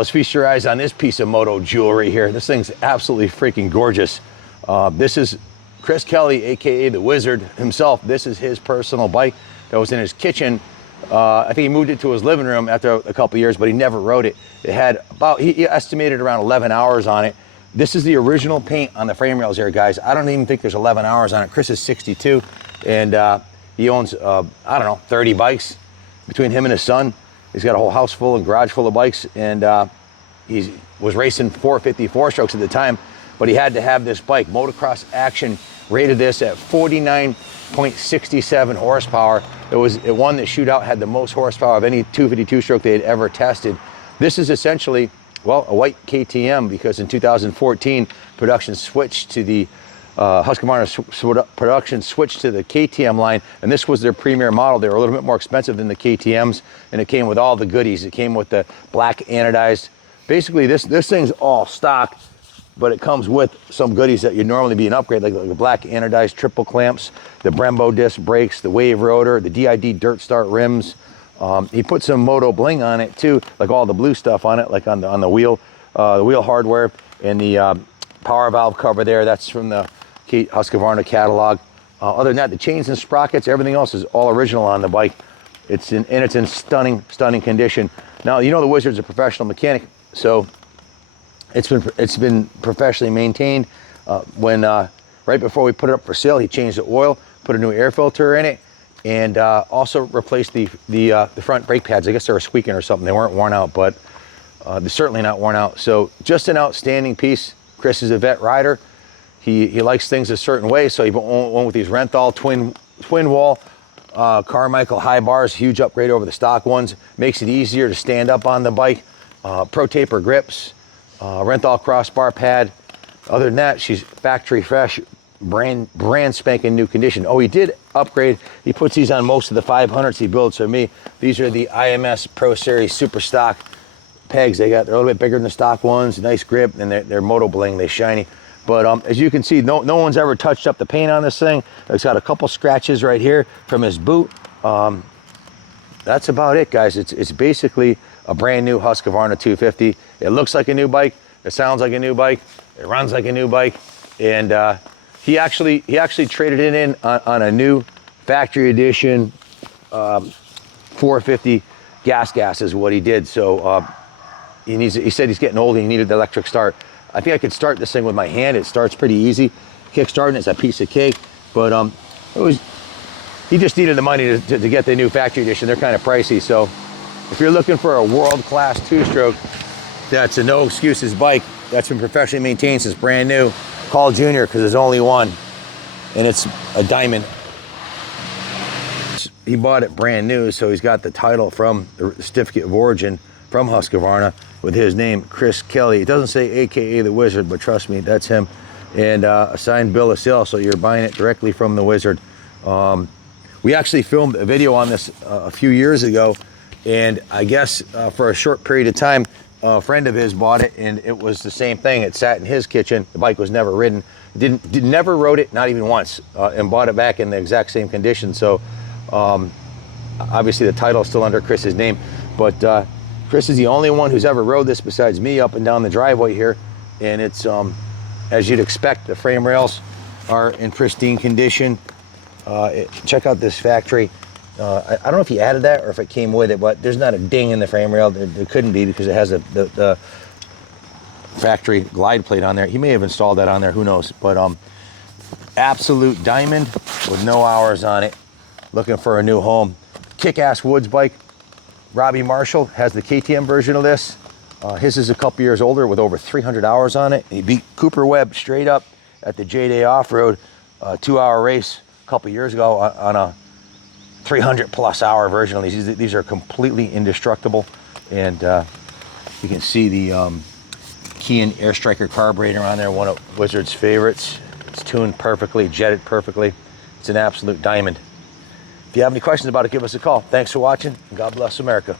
let's feast your eyes on this piece of moto jewelry here. This thing's absolutely freaking gorgeous. This is Chris Kelly, AKA the Wizard himself. This is his personal bike that was in his kitchen. I think he moved it to his living room after a couple years, but he never rode it. It had about, he estimated around 11 hours on it. This is the original paint on the frame rails here, guys. I don't even think there's 11 hours on it. Chris is 62, and he owns, I don't know, 30 bikes between him and his son. He's got a whole house full and garage full of bikes, and he was racing 450 four-strokes at the time, but he had to have this bike. Motocross Action rated this at 49.67 horsepower. It won the shootout, had the most horsepower of any 252 stroke they had ever tested. This is essentially, well, a white KTM, because in 2014, production switched to the Husqvarna production switched to the KTM line, and this was their premier model. They were a little bit more expensive than the KTMs, and it came with all the goodies. It came with the black anodized. Basically, this thing's all stock, but it comes with some goodies that you'd normally be an upgrade, like the black anodized triple clamps, the Brembo disc brakes, the wave rotor, the DID dirt start rims. He put some moto bling on it too, like all the blue stuff on it, like on the wheel hardware, and the power valve cover there. That's from the Husqvarna catalog. Other than that, the chains and sprockets, everything else is all original on the bike. It's in stunning condition. Now, you know the Wizard's a professional mechanic, so it's been professionally maintained. Right before we put it up for sale, he changed the oil, put a new air filter in it, and also replaced the front brake pads. I guess they were squeaking or something. They weren't worn out, but they're certainly not worn out. So just an outstanding piece. Chris is a vet rider. He likes things a certain way, so he went with these Renthal twin wall Carmichael high bars, huge upgrade over the stock ones. Makes it easier to stand up on the bike. Pro taper grips, Renthal crossbar pad. Other than that, she's factory fresh, brand spanking new condition. Oh, he did upgrade. He puts these on most of the 500s he builds for me. These are the IMS Pro Series Super Stock pegs. They're a little bit bigger than the stock ones, nice grip, and they're moto bling, they shiny. But as you can see, no one's ever touched up the paint on this thing. It's got a couple scratches right here from his boot. That's about it, guys. It's basically a brand new Husqvarna 250. It looks like a new bike. It sounds like a new bike. It runs like a new bike. And he actually traded it in on a new factory edition 450 gas is what he did. So he said he's getting old and he needed the electric start. I think I could start this thing with my hand. It starts pretty easy. Kickstarting is a piece of cake, but he just needed the money to get the new factory edition. They're kind of pricey. So if you're looking for a world-class two-stroke, that's a no excuses bike that's been professionally maintained since brand new, call Junior, because there's only one, and it's a diamond. He bought it brand new, so he's got the title from the certificate of origin from Husqvarna with his name, Chris Kelly. It doesn't say AKA the Wizard, but trust me, that's him. And a signed bill of sale, so you're buying it directly from the Wizard. We actually filmed a video on this a few years ago, and I guess for a short period of time, a friend of his bought it, and it was the same thing. It sat in his kitchen. The bike was never ridden. Never rode it, not even once, and bought it back in the exact same condition. So obviously the title is still under Chris's name, but Chris is the only one who's ever rode this besides me up and down the driveway here. And it's, as you'd expect, the frame rails are in pristine condition. Check out this factory. I don't know if he added that or if it came with it, but there's not a ding in the frame rail. There couldn't be, because it has the factory glide plate on there. He may have installed that on there, who knows. But absolute diamond with no hours on it. Looking for a new home. Kick-ass woods bike. Robbie Marshall has the KTM version of this. His is a couple years older with over 300 hours on it. He beat Cooper Webb straight up at the J-Day Off-Road 2-hour race a couple years ago on a 300+ hour version of these. These are completely indestructible. And you can see the Kean Air Striker carburetor on there, one of Wizard's favorites. It's tuned perfectly, jetted perfectly. It's an absolute diamond. If you have any questions about it, give us a call. Thanks for watching, and God bless America.